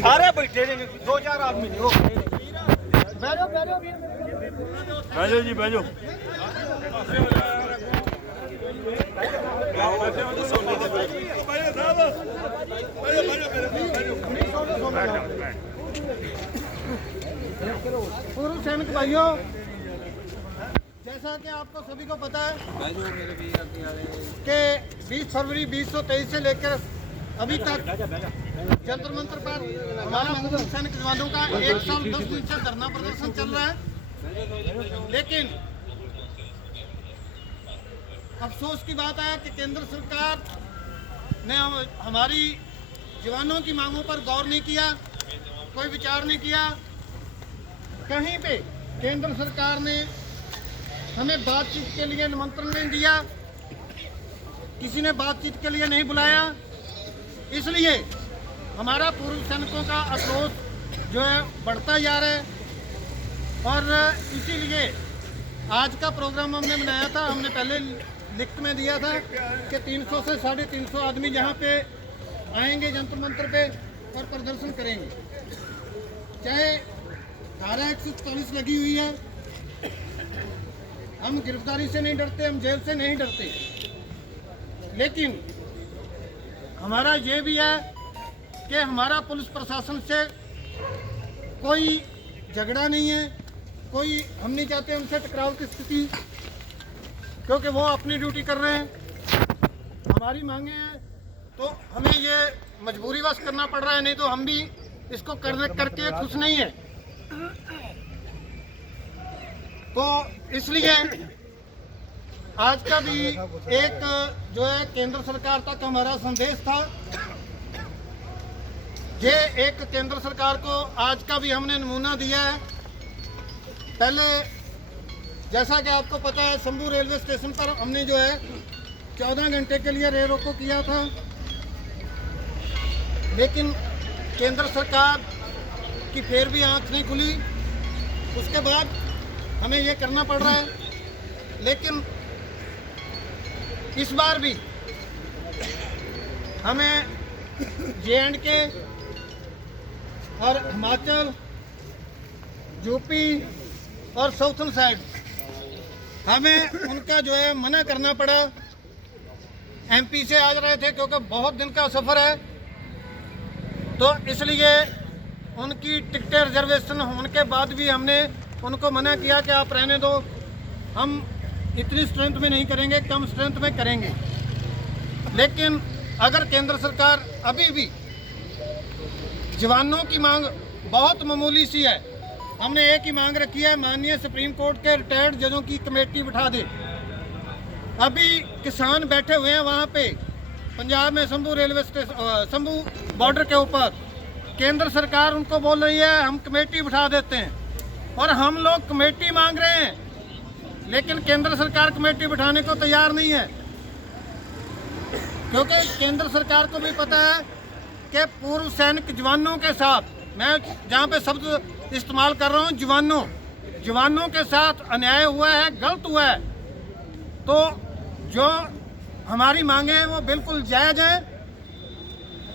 सारे बैठे दो चार आदमी नहीं हो बैठो जी बैठो। पूर्व सैनिक भाइयों, जैसा कि आपको सभी को पता है कि 20 फरवरी 2023 से लेकर अभी तक जंतर मंतर पर हमारा पूर्व सैनिक जवानों का 1 साल 10 दिन से धरना प्रदर्शन चल रहा है। लेकिन अफसोस की बात है कि केंद्र सरकार ने हमारी जवानों की मांगों पर गौर नहीं किया, कोई विचार नहीं किया। कहीं पे केंद्र सरकार ने हमें बातचीत के लिए निमंत्रण नहीं दिया, किसी ने बातचीत के लिए नहीं बुलाया। इसलिए हमारा पूर्व सैनिकों का आक्रोश जो है बढ़ता जा रहा है और इसीलिए आज का प्रोग्राम हमने बनाया था। हमने पहले लिखत में दिया था कि 300 से 350 आदमी यहाँ पे आएंगे जंतर मंतर पे और प्रदर्शन करेंगे। चाहे धारा 144 लगी हुई है, हम गिरफ्तारी से नहीं डरते, हम जेल से नहीं डरते, लेकिन हमारा ये भी है कि हमारा पुलिस प्रशासन से कोई झगड़ा नहीं है, कोई हम नहीं चाहते उनसे टकराव की स्थिति, क्योंकि वो अपनी ड्यूटी कर रहे हैं। हमारी मांगे हैं तो हमें ये मजबूरीवश करना पड़ रहा है, नहीं तो हम भी इसको करके खुश नहीं है। तो इसलिए आज का भी एक जो है केंद्र सरकार तक हमारा संदेश था। ये एक केंद्र सरकार को आज का भी हमने नमूना दिया है। पहले जैसा कि आपको पता है, शंभू रेलवे स्टेशन पर हमने जो है 14 घंटे के लिए रेल रोको किया था, लेकिन केंद्र सरकार की फिर भी आंख नहीं खुली। उसके बाद हमें ये करना पड़ रहा है। लेकिन इस बार भी हमें J&K और हिमाचल, यूपी और साउथर्न साइड हमें उनका जो है मना करना पड़ा। MP से आ रहे थे क्योंकि बहुत दिन का सफ़र है, तो इसलिए उनकी टिकटें रिजर्वेशन होने के बाद भी हमने उनको मना किया कि आप रहने दो, हम इतनी स्ट्रेंथ में नहीं करेंगे, कम स्ट्रेंथ में करेंगे। लेकिन अगर केंद्र सरकार अभी भी जवानों की मांग बहुत मामूली सी है, हमने एक ही मांग रखी है, माननीय सुप्रीम कोर्ट के रिटायर्ड जजों की कमेटी बिठा दे। अभी किसान बैठे हुए हैं वहाँ पे पंजाब में Shambhu railway station, Shambhu border के ऊपर। केंद्र सरकार उनको बोल रही है हम कमेटी बिठा देते हैं, और हम लोग कमेटी मांग रहे हैं, लेकिन केंद्र सरकार कमेटी बिठाने को तैयार नहीं है। क्योंकि केंद्र सरकार को भी पता है कि पूर्व सैनिक जवानों के साथ, मैं जहाँ पे शब्द इस्तेमाल कर रहा हूँ जवानों के साथ अन्याय हुआ है, गलत हुआ है। तो जो हमारी मांगे हैं वो बिल्कुल जायज़ है।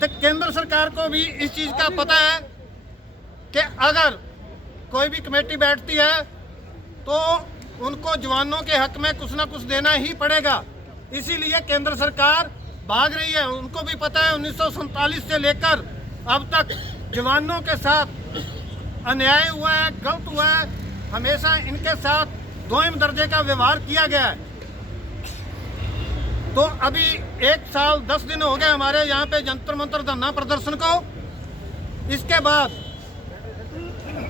तो केंद्र सरकार को भी इस चीज़ का पता है कि अगर कोई भी कमेटी बैठती है तो उनको जवानों के हक में कुछ ना कुछ देना ही पड़ेगा। इसीलिए केंद्र सरकार भाग रही है। उनको भी पता है 1947 से लेकर अब तक जवानों के साथ अन्याय हुआ है, गलत हुआ है, हमेशा इनके साथ दोयम दर्जे का व्यवहार किया गया है। तो अभी 1 साल 10 दिन हो गए हमारे यहाँ पे जंतर मंतर धरना प्रदर्शन को। इसके बाद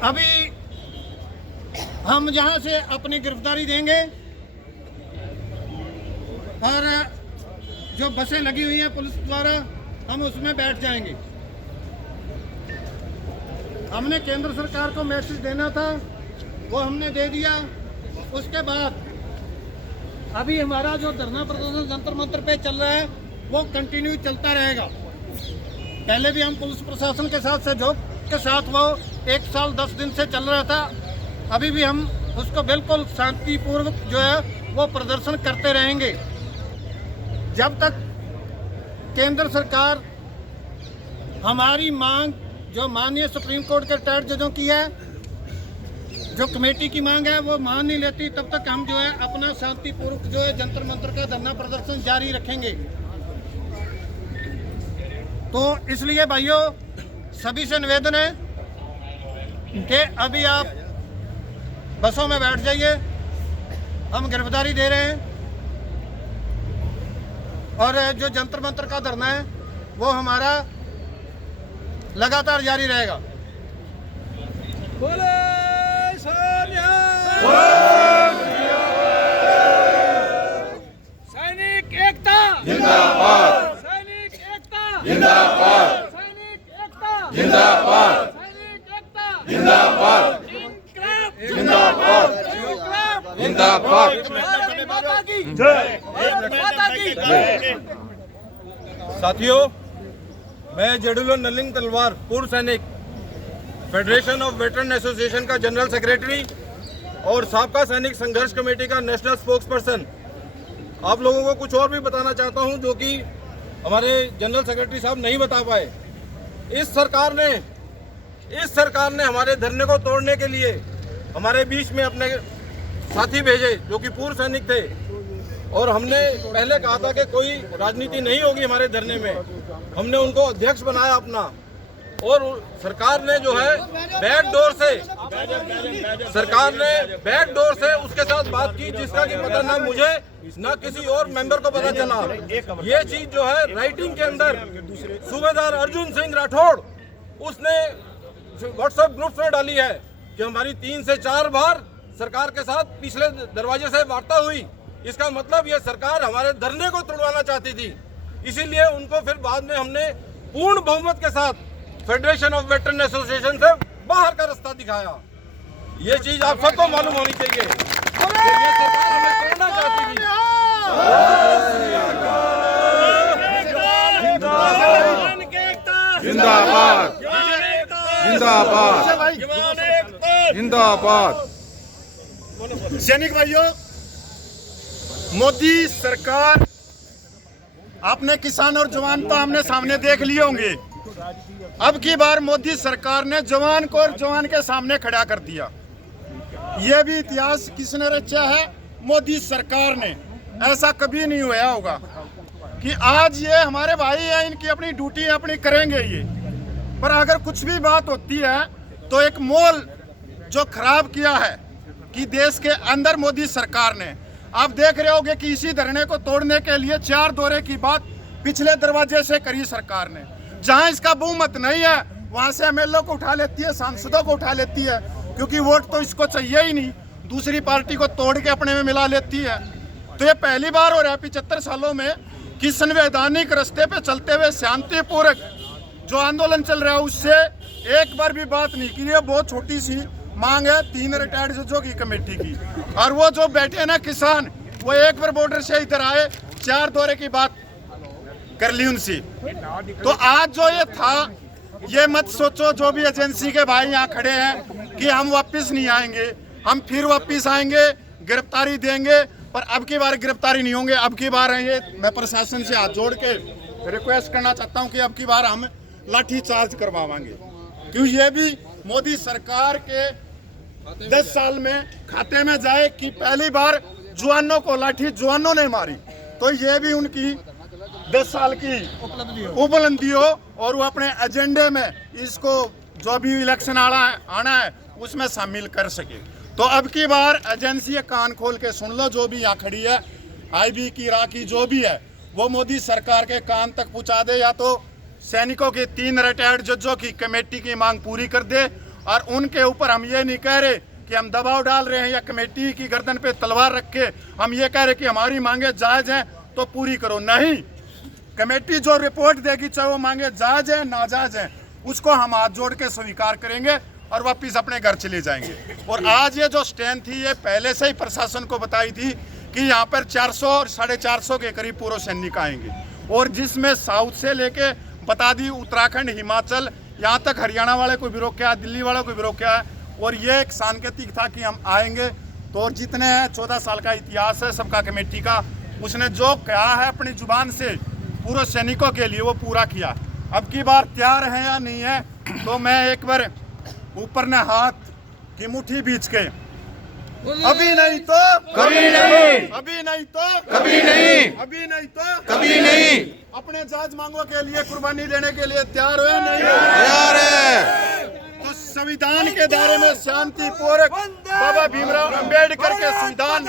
अभी हम यहाँ से अपनी गिरफ्तारी देंगे और जो बसें लगी हुई हैं पुलिस द्वारा, हम उसमें बैठ जाएंगे। हमने केंद्र सरकार को मैसेज देना था, वो हमने दे दिया। उसके बाद अभी हमारा जो धरना प्रदर्शन जंतर मंतर पे चल रहा है वो कंटिन्यू चलता रहेगा। पहले भी हम पुलिस प्रशासन के साथ सहयोग के साथ वो 1 साल 10 दिन से चल रहा था। अभी भी हम उसको बिल्कुल शांतिपूर्वक जो है वो प्रदर्शन करते रहेंगे जब तक केंद्र सरकार हमारी मांग जो माननीय सुप्रीम कोर्ट के रिटायर्ड जजों की है, जो कमेटी की मांग है, वो मान नहीं लेती, तब तक हम जो है अपना शांतिपूर्वक जो है जंतर मंतर का धरना प्रदर्शन जारी रखेंगे। तो इसलिए भाइयों सभी से निवेदन है कि अभी आप बसों में बैठ जाइए, हम गिरफ्तारी दे रहे हैं और जो जंतर मंतर का धरना है वो हमारा लगातार जारी रहेगा। सैनिक एकता जिंदाबाद, सैनिक एकता जिंदाबाद, सैनिक एकता जिंदाबाद, सैनिक एकता जिंदाबाद, इंकलाब जिंदाबाद, इंकलाब जिंदाबाद। भारत माता की जय। भारत माता की साथियों, मैं जेडुलो नलिंग तलवार, पूर्व सैनिक, फेडरेशन ऑफ वेटरन एसोसिएशन का जनरल सेक्रेटरी और साबका सैनिक संघर्ष कमेटी का नेशनल स्पोक्स पर्सन, आप लोगों को कुछ और भी बताना चाहता हूं जो कि हमारे जनरल सेक्रेटरी साहब नहीं बता पाए। इस सरकार ने हमारे धरने को तोड़ने के लिए हमारे बीच में अपने साथी भेजे जो कि पूर्व सैनिक थे, और हमने पहले कहा था कि कोई राजनीति नहीं होगी हमारे धरने में। हमने उनको अध्यक्ष बनाया अपना, और सरकार ने जो है बैकडोर से उसके साथ बात की, जिसका कि पता ना मुझे ना किसी और मेंबर को पता चला। ये चीज जो है राइटिंग के अंदर सूबेदार अर्जुन सिंह राठौड़ उसने व्हाट्सएप ग्रुप में डाली है कि हमारी 3 से 4 बार सरकार के साथ पिछले दरवाजे से वार्ता हुई। इसका मतलब ये सरकार हमारे धरने को तोड़वाना चाहती थी, इसीलिए उनको फिर बाद में हमने पूर्ण बहुमत के साथ फेडरेशन ऑफ वेटरन एसोसिएशन से बाहर का रास्ता दिखाया। ये चीज आप सबको मालूम होनी चाहिए कि ये सरकार हमें तोड़ना चाहती थी। जिंदाबाद, जिंदाबाद, जिंदाबाद। सैनिक भाइयों, मोदी सरकार, आपने किसान और जवान तो हमने सामने देख लिए होंगे। अब की बार मोदी सरकार ने जवान को और जवान के सामने खड़ा कर दिया। यह भी इतिहास किसने रचा है? मोदी सरकार ने। ऐसा कभी नहीं हुआ होगा कि आज ये हमारे भाई हैं, इनकी अपनी ड्यूटी अपनी करेंगे ये, पर अगर कुछ भी बात होती है तो एक मोल जो खराब किया है कि देश के अंदर मोदी सरकार ने, आप देख रहे होंगे कि इसी धरने को तोड़ने के लिए 4 दौरे की बात पिछले दरवाजे से करी सरकार ने। जहां इसका बहुमत नहीं है वहां से एमएलए को उठा लेती है, सांसदों को उठा लेती है, क्योंकि वोट तो इसको चाहिए ही नहीं, दूसरी पार्टी को तोड़ के अपने में मिला लेती है। तो ये पहली बार हो रहा है 75 सालों में कि संवैधानिक रास्ते पे चलते हुए शांतिपूर्वक जो आंदोलन चल रहा है उससे एक बार भी बात नहीं की। ये बहुत छोटी सी मांग है 3 रिटायर्ड जजों की कमेटी की, और वो जो बैठे ना किसान, वो एक बार बॉर्डर से इधर आए, 4 दौरे की बात कर ली उनसे। तो आज जो ये था, ये मत सोचो जो भी एजेंसी के भाई यहाँ खड़े हैं कि हम वापस नहीं आएंगे, हम फिर वापस आएंगे, गिरफ्तारी देंगे, पर अब की बार गिरफ्तारी नहीं होंगे। अब की बार ये मैं प्रशासन से हाथ जोड़ के रिक्वेस्ट करना चाहता हूँ कि अब की बार हम लाठी चार्ज करवाएंगे, क्योंकि ये भी मोदी सरकार के 10 साल में खाते में जाए कि पहली बार जवानों को लाठी जवानों ने मारी। तो ये भी उनकी 10 साल की उपलब्धि हो और वो अपने एजेंडे में इसको जो भी इलेक्शन आना है उसमें शामिल कर सके। तो अब की बार एजेंसी कान खोल के सुन लो, जो भी यहाँ खड़ी है, आईबी की, राखी जो भी है, वो मोदी सरकार के कान तक पहुँचा दे, या तो सैनिकों के 3 रिटायर्ड जजों की कमेटी की मांग पूरी कर दे। और उनके ऊपर हम ये नहीं कह रहे कि हम दबाव डाल रहे हैं या कमेटी की गर्दन पे तलवार रख के हम ये कह रहे कि हमारी मांगे जायज हैं तो पूरी करो। नहीं, कमेटी जो रिपोर्ट देगी, चाहे वो मांगे जायज है नाजायज है, उसको हम हाथ जोड़ के स्वीकार करेंगे और वापिस अपने घर चले जाएंगे। और आज ये जो स्टैंड थी, ये पहले से ही प्रशासन को बताई थी कि यहाँ पर 400 और 450 के करीब पूर्व सैनिक आएंगे, और जिसमें साउथ से लेके बता दी उत्तराखंड, हिमाचल, यहाँ तक हरियाणा वाले को भी रोका है, दिल्ली वालों को भी रोका है, और ये एक सांकेतिक था कि हम आएंगे। तो और जितने 14 साल का इतिहास है सबका कमेटी का, उसने जो कहा है अपनी जुबान से पूर्व सैनिकों के लिए वो पूरा किया। अब की बार तैयार है या नहीं है, तो मैं एक बार ऊपर ने हाथ की मुट्ठी बीच के अभी नहीं तो कभी नहीं, अभी नहीं तो कभी नहीं, अभी नहीं तो कभी नहीं, अपने जायज मांगों के लिए कुर्बानी देने के लिए तैयार हुए नहीं तैयार है। तो संविधान के दायरे में शांति पूर्वक बाबा भीमराव अंबेडकर के संविधान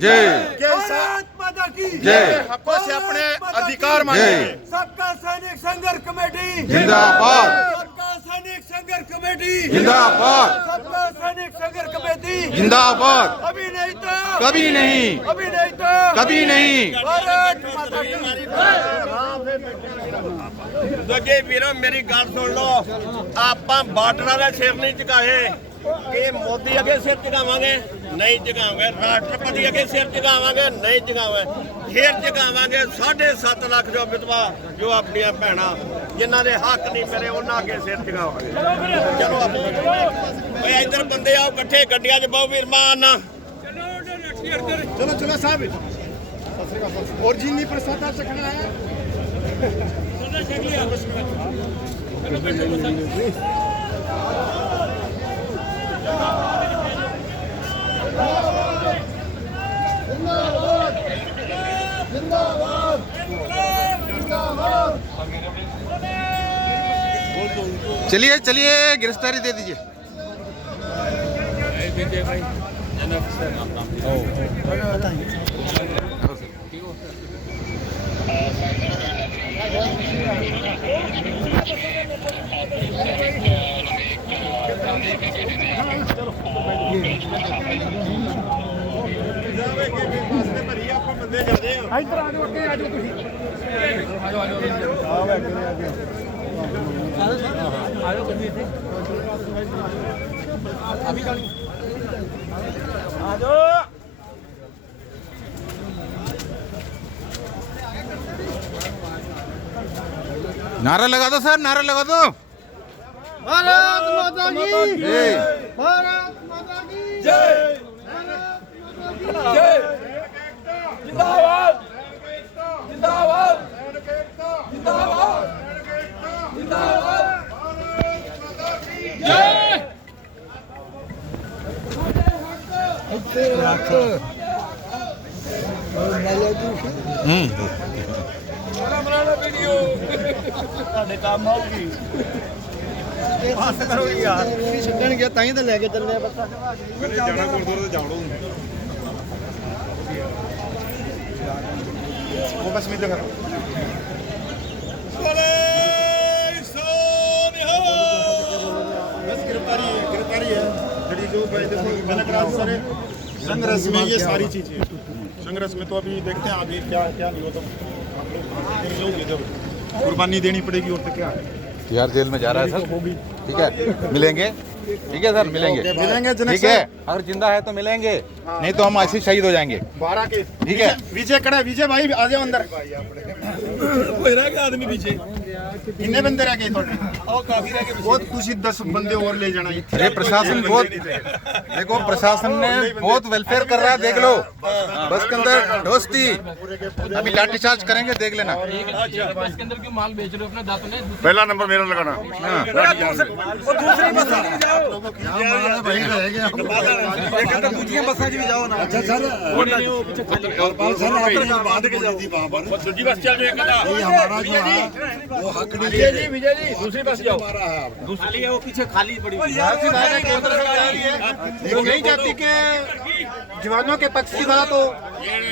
जय के जय हकों से अपने अधिकार मांगेंगे। सबका सैनिक संघर्ष कमेटी जिंदाबाद, सबका सैनिक संघर्ष कमेटी जिंदाबाद, सबका सैनिक संघर्ष कमेटी जिंदाबाद, अभी नहीं तो कभी नहीं, अभी नहीं तो कभी नहीं। भारत माता की दगे ਵੀਰੋ ਮੇਰੀ ਗੱਲ ਸੁਣ ਲਓ, ਆਪਾਂ ਬਾਰਡਰਾਂ ਦਾ ਸਿਰ ਨਹੀਂ ਝੁਕਾਏ। ਇਹ ਮੋਦੀ ਅੱਗੇ ਸਿਰ ਝੁਕਾਵਾਂਗੇ? ਨਹੀਂ ਝੁਕਾਵਾਂਗੇ। ਰਾਸ਼ਟਰਪਤੀ ਅੱਗੇ ਸਿਰ ਝੁਕਾਵਾਂਗੇ? ਨਹੀਂ ਝੁਕਾਵਾਂਗੇ। ਫੇਰ ਝੁਕਾਵਾਂਗੇ 7.5 ਲੱਖ ਜੋ ਵਿਧਵਾ ਜੋ ਆਪਣੀਆਂ ਭੈਣਾਂ ਜਿਨ੍ਹਾਂ ਦੇ ਹੱਕ ਨਹੀਂ ਮਿਲੇ ਉਹਨਾਂ ਅੱਗੇ ਸਿਰ ਝੁਕਾਵਾਂਗੇ। ਚਲੋ ਓਏ ਇੱਧਰ ਬੰਦੇ ਆਓ ਇਕੱਠੇ ਗੱਡੀਆਂ 'ਚ ਬਹੁ ਵੀਰਮਾਨ ਨਾਲ। चलो चलो साहब और जिन्नी प्रसाद सकना है। चलिए चलिए गिरफ्तारी दे दीजिए। नारा लगा दो सर, नारा लगा दो। भारत माता की जय। भारत माता की जय जय जिंदाबाद जिंदाबाद जिंदाबाद जिंदाबाद जय ਛੱਡਣ ਗਿਆ ਤਾਂ ਹੀ ਤਾਂ ਲੈ ਕੇ ਚੱਲੇ ਬੱਤਾ। वो बस में जगह बस गिरफ्तारी है जड़ी जो भाई देखो गलत राज सर संघर्ष में ये सारी चीजें संघर्ष में तो अभी देखते हैं आगे क्या क्या नहीं होता। हम लोग जब कुर्बानी देनी पड़ेगी और तो क्या है। तिहाड़ जेल में जा रहा है सर, ठीक है, मिलेंगे, ठीक है सर, मिलेंगे, मिलेंगे जनक ठीक है, अगर जिंदा है तो मिलेंगे, नहीं तो हम ऐसे शहीद हो जाएंगे। 12 के ठीक है। विजय खड़ा है, विजय भाई आ जाओ अंदर। कोई रह गया आदमी पीछे। कितने बंदे रह गए थोड़े? काफी रह गए। बहुत कुछ 10 बंदे और ले जाना। अरे प्रशासन बहुत, देखो प्रशासन ने बहुत वेलफेयर कर रहा है, देख लो, बस के अंदर दोस्ती, अभी लाठीचार्ज करेंगे, देख लेना। बस के अंदर क्यों माल बेच रहे हो अपने दांतों में? पहला नंबर मेरा लगाना। वो दूसरी बस में जाओ। दूसरी बसा जी जाओ ना। अच्छा सर दूसरी बस चल रही है। हमारा जो है वो हक विजय जी दूसरी बस जाओ। खाली है वो पीछे खाली पड़ी हुई है। वो नहीं चाहती कि जवानों के पक्ष की बात हो,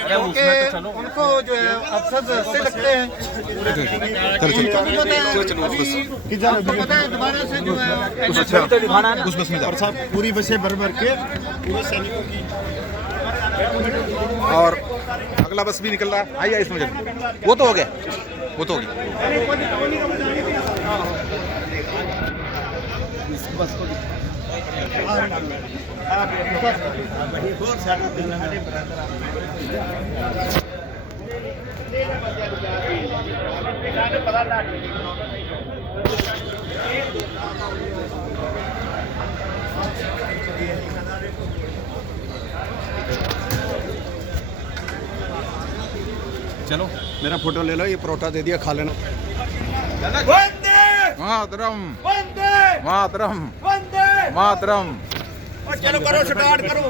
क्योंकि उनको जो है अफसर से लगते हैं। आपको पता है दोबारा से जो है उस बस में जाओ। और साहब पूरी बसें भर भर के पूरे सैनिकों की। और अगला बस भी निकल रहा है, आइए इसमें जल्दी। वो तो हो गया, वो तो हो गया। चलो मेरा फोटो ले लो, ये परोठा दे दिया, खा लेना। मातरम मातरम मातरम। चलो करो स्टार्ट करो।